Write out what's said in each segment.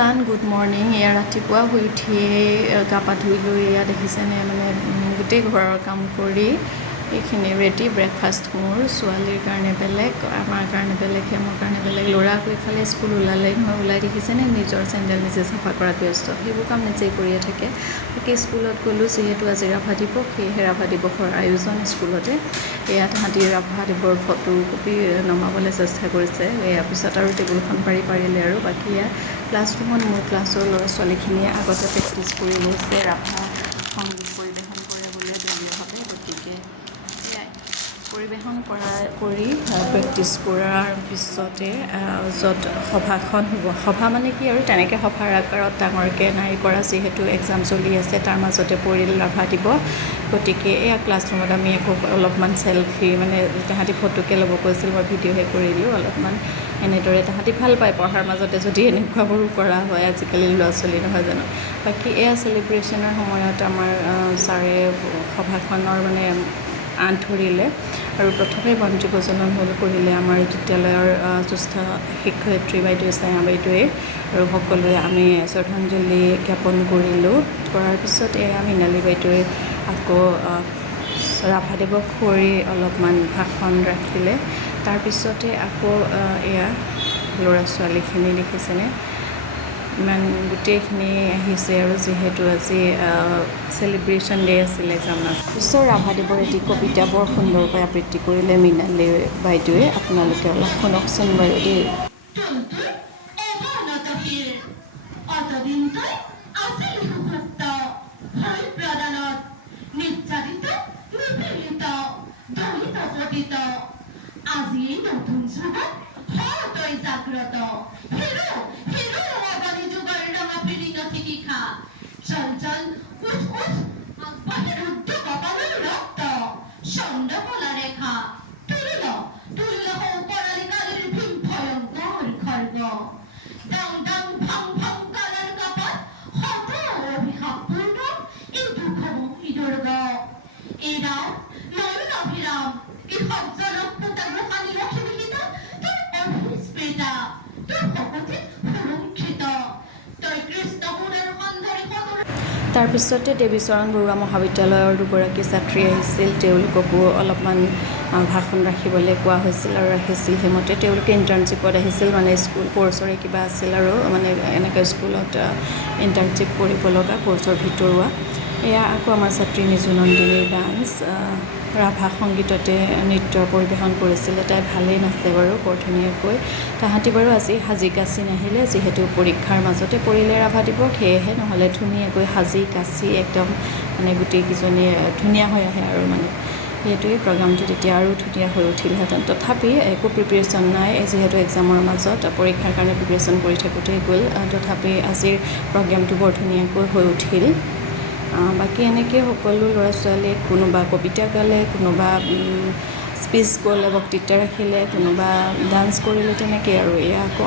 everyone good morning এয়া ৰাতিপুৱা শুই উঠিয়ে গা পা ধুই লৈ এয়া দেখিছেনে মানে গোটেই ঘৰৰ কাম কৰি এইখিনি ৰেডি ব্ৰেকফাষ্ট মোৰ ছোৱালীৰ কাৰণে বেলেগ আমাৰ কাৰণে বেলেগ মোৰ কাৰণে বেলেগ ল'ৰাক ইফালে স্কুল ওলালেই নহয় ওলাই দেখিছেনে নিজৰ চেণ্ডেল নিজে চাফা কৰাত ব্যস্ত সেইবোৰ কাম নিজেই কৰিয়ে থাকে বাকী স্কুলত গ'লোঁ যিহেতু আজি ৰাভা দিৱস সেয়েহে ৰাভা দিৱসৰ আয়োজন স্কুলতে এয়া তাহাঁতি ৰাভা দিৱসৰ ফটো কপি নমাবলৈ চেষ্টা কৰিছে ইয়াৰ পিছত আৰু টেবুলখন পাৰিলে আৰু বাকী এয়া ক্লাছৰুমত মোৰ ক্লাছৰ ল'ৰা ছোৱালীখিনিয়ে আগতে প্ৰেক্টিছ কৰি লৈছে ৰাভা সংগীত পৰিৱেশন কৰে বোলে দলীয়ভাৱে গতিকে এয়াই পৰিৱেশন কৰি প্ৰেক্টিছ কৰাৰ পিছতে য'ত সভাখন হ'ব সভা মানে কি আৰু তেনেকৈ সভাৰ আকাৰত ডাঙৰকৈ নাই কৰা যিহেতু এক্সাম চলি আছে তাৰ মাজতে পৰিল ৰাভা দিৱস গতিকে এয়া ক্লাছৰুমত আমি আকৌ অলপমান চেলফি মানে তাহাঁতি ফটোকে ল'ব কৈছিল মই ভিডিঅ'হে কৰিলোঁ অলপমান এনেদৰে তাহাঁতি ভাল পায় পঢ়াৰ মাজতে যদি এনেকুৱাবোৰো কৰা হয় আজিকালি ল'ৰা ছোৱালী নহয় জানো বাকী এয়া চেলিব্ৰেশ্যনৰ সময়ত আমাৰ ছাৰে সভাখনৰ মানে আঁত ধৰিলে আৰু প্ৰথমে বন্তি প্ৰজ্বলন কৰিলে আমাৰ বিদ্যালয়ৰ জ্যেষ্ঠ শিক্ষয়িত্ৰী বাইদেউ ছায়া বাইদেৱে আৰু সকলোৱে আমি শ্ৰদ্ধাঞ্জলি জ্ঞাপন কৰিলোঁ কৰাৰ পিছত এয়া মৃণালী বাইদেৱে আকৌ ৰাভা দিৱস কৰি অলপমান ভাষণ ৰাখিলে তাৰপিছতে আকৌ এয়া ল'ৰা ছোৱালীখিনি দেখিছেনে ইমান গোটেইখিনি আহিছে আৰু যিহেতু আজি চেলিব্ৰেশ্যন ডে' আছিলে এক্সাম পিছত ৰাভা দিৱসৰ এটি কবিতা বৰ সুন্দৰকৈ আবৃত্তি কৰিলে মৃণালী বাইদেৱে আপোনালোকে অলপ শুনকচোন বাৰু দেই আজি নতুন যুগত তই জাগ্ৰত হিৰো আগামী যুগৰ ৰঙা পিৰি নথি খা চল চল উঠ আগবাঢ়ি ৰুদ্ধ কপালৰ ৰক্ত চন্দ্ৰ কলা ৰেখা তুলিল পৰালি কালিৰ ভীম ভয়ংকৰ খৰ্গ ডাং ডাং ভাং ভাং কালাৰ কাপাত শত অভিশাপপূৰ্ণ এই দুঃখমুখী দুৰ্গ এই ৰাম নয়ন অভিৰাম এই সজ্জনক পুতাগ্ৰসানী লক্ষ্মীবিহিত তোৰ অভিস্পৃতা তোৰ শপথিত সুৰক্ষিত তই কৃষ্ণ গুণৰ সন্ধানী সদৰ তাৰপিছতে দেৱীচৰণ বৰুৱা মহাবিদ্যালয়ৰ দুগৰাকী ছাত্ৰী আহিছিল তেওঁলোককো অলপমান ভাষণ ৰাখিবলৈ কোৱা হৈছিল আৰু ৰাখিছিল সেইমতে তেওঁলোকে ইণ্টাৰ্ণশ্বিপত আহিছিল মানে স্কুল কৰ্চৰে কিবা আছিল আৰু মানে এনেকৈ স্কুলত ইণ্টাৰ্ণশ্বিপ কৰিব লগা কৰ্চৰ ভিতৰুৱা এয়া আকৌ আমাৰ ছাত্ৰী নিজু নন্দিনীৰ ডান্স ৰাভা সংগীততে নৃত্য পৰিৱেশন কৰিছিলে তাই ভালেই নাচে বাৰু বৰ ধুনীয়াকৈ তাহাঁতি বাৰু আজি সাজি কাচি নাহিলে যিহেতু পৰীক্ষাৰ মাজতে পৰিলে ৰাভা দিৱস সেয়েহে নহ'লে ধুনীয়াকৈ সাজি কাচি একদম মানে গোটেইকেইজনী ধুনীয়া হৈ আহে আৰু মানে সেইটোৱে প্ৰগ্ৰামটো তেতিয়া আৰু ধুনীয়া হৈ উঠিলহেঁতেন তথাপি একো প্ৰিপেৰেশ্যন নাই যিহেতু এক্সামৰ মাজত পৰীক্ষাৰ কাৰণে প্ৰিপেৰেশ্যন কৰি থাকোঁতেই গ'ল তথাপি আজিৰ প্ৰগ্ৰামটো বৰ ধুনীয়াকৈ হৈ উঠিল বাকী এনেকৈ সকলো ল'ৰা ছোৱালীয়ে কোনোবা কবিতা গালে কোনোবা স্পীচ ক'লে বক্তৃতা ৰাখিলে কোনোবা ডান্স কৰিলে তেনেকৈ আৰু এয়া আকৌ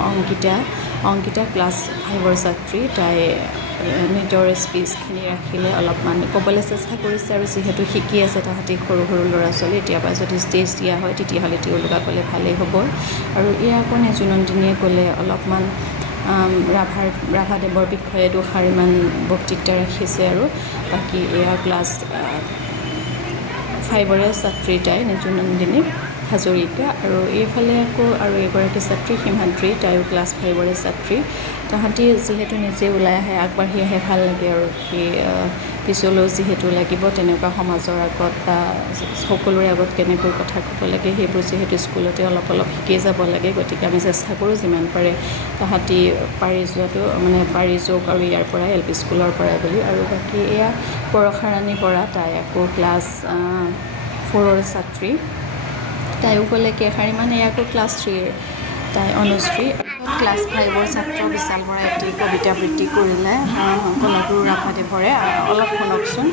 অংকিতা ক্লাছ 5ৰ ছাত্ৰী তাই নিজৰ স্পীচখিনি ৰাখিলে অলপমান ক'বলৈ চেষ্টা কৰিছে আৰু যিহেতু শিকি আছে তাহাঁতি সৰু ল'ৰা ছোৱালী এতিয়াৰ পৰা যদি ষ্টেজ দিয়া হয় তেতিয়াহ'লে তেওঁলোকে ক'লে ভালেই হ'ব আৰু এয়া আকৌ নিজু নন্দিনীয়ে ক'লে অলপমান ৰাভা দেৱৰ বিষয়ে দুষাৰিমান বক্তৃতা ৰাখিছে আৰু বাকী এয়া ক্লাছ 5ৰে ছাত্ৰী তাই নিজু নন্দিনী হাজৰিকা আৰু এইফালে আকৌ আৰু এগৰাকী ছাত্ৰী হিমাদ্ৰী তাইও ক্লাছ 5ৰে ছাত্ৰী তাহাঁতি যিহেতু নিজে ওলাই আহে আগবাঢ়ি আহে ভাল লাগে আৰু সেই পিছলৈও যিহেতু লাগিব তেনেকুৱা সমাজৰ আগত বা সকলোৰে আগত কেনেকৈ কথা ক'ব লাগে সেইবোৰ যিহেতু স্কুলতে অলপ শিকি যাব লাগে গতিকে আমি চেষ্টা কৰোঁ যিমান পাৰে তাহাঁতি পাৰি যাওক আৰু ইয়াৰ পৰাই LP স্কুলৰ পৰাই বুলি আৰু বাকী এয়া পৰশা ৰাণী বৰা তাই আকৌ ক্লাছ 4ৰ ছাত্ৰী তাইও ক'লে কেইষাৰিমান এয়া আকৌ ক্লাছ 3ৰ তাই অনুশ্ৰী ক্লাছ 5ৰ ছাত্ৰ বিশাল বৰাই এটি কবিতা আবৃত্তি কৰিলে গণগুৰু ৰাভা দেৱৰে অলপ শুনকচোন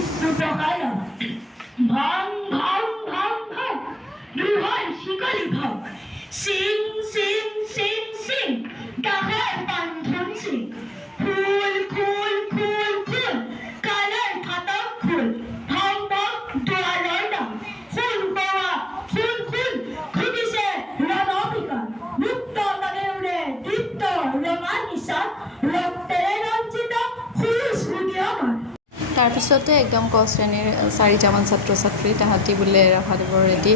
মুক্ত মনে উড়ে দীপ্ত ৰঙা নিশান সত্যেৰে ৰঞ্জিত সৰু স্মৃতি আমাৰ তাৰপিছতে একদম ক শ্ৰেণীৰ 4টামান ছাত্ৰ ছাত্ৰী তাহাঁতি বোলে ৰাভাদেৱৰ এটি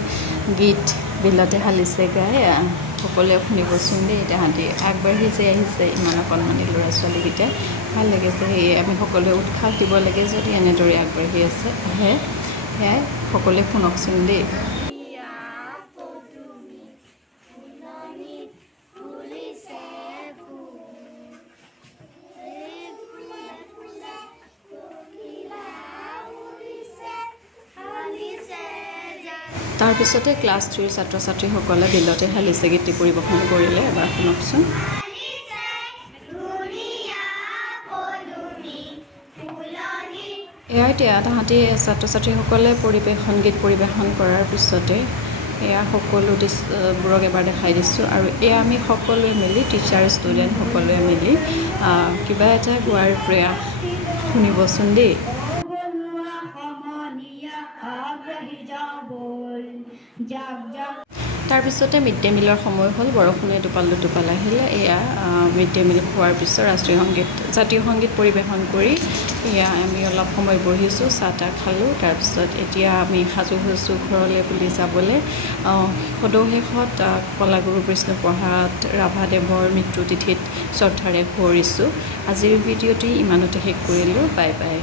গীত বিলতে হালিছে গাই সকলোৱে শুনিবচোন দেই তাহাঁতি আগবাঢ়ি যে আহিছে ইমান অকণমানি ল'ৰা ছোৱালীকেইটা ভাল লাগিছে সেয়ে আমি সকলোৱে উৎসাহ দিব লাগে যদি এনেদৰে আগবাঢ়ি আহে সেয়াই সকলোৱে শুনকচোন দেই তাৰপিছতে ক্লাছ 3ৰ ছাত্ৰ ছাত্ৰীসকলে বিলতে হালিছে গীতটি পৰিৱেশন কৰিলে এবাৰ শুনকচোন এয়া এতিয়া তাহাঁতি ছাত্ৰ ছাত্ৰীসকলে গীত পৰিৱেশন কৰাৰ পিছতে এয়া সকলো বোৰক এবাৰ দেখাই দিছোঁ আৰু এয়া আমি সকলোৱে মিলি টিচাৰ ষ্টুডেণ্ট সকলোৱে মিলি কিবা এটা গোৱাৰ প্ৰয়াস শুনিবচোন দেই তাৰপিছতে মিড ডে মিলৰ সময় হ'ল বৰষুণে টোপাল দুটোপাল আহিলে এয়া মিড ডে মিল খোৱাৰ পিছত জাতীয় সংগীত পৰিৱেশন কৰি এয়া আমি অলপ সময় বহিছোঁ চাহ তাহ খালোঁ তাৰপিছত এতিয়া আমি সাজু হৈছোঁ ঘৰলৈ বুলি যাবলৈ সদৌশেষত কলাগুৰু বিষ্ণুপ্ৰসাদ ৰাভাদেৱৰ মৃত্যু তিথিত শ্ৰদ্ধাৰে সোঁৱৰিছোঁ আজিৰ ভিডিঅ'টি ইমানতে শেষ কৰিলোঁ বাই বাই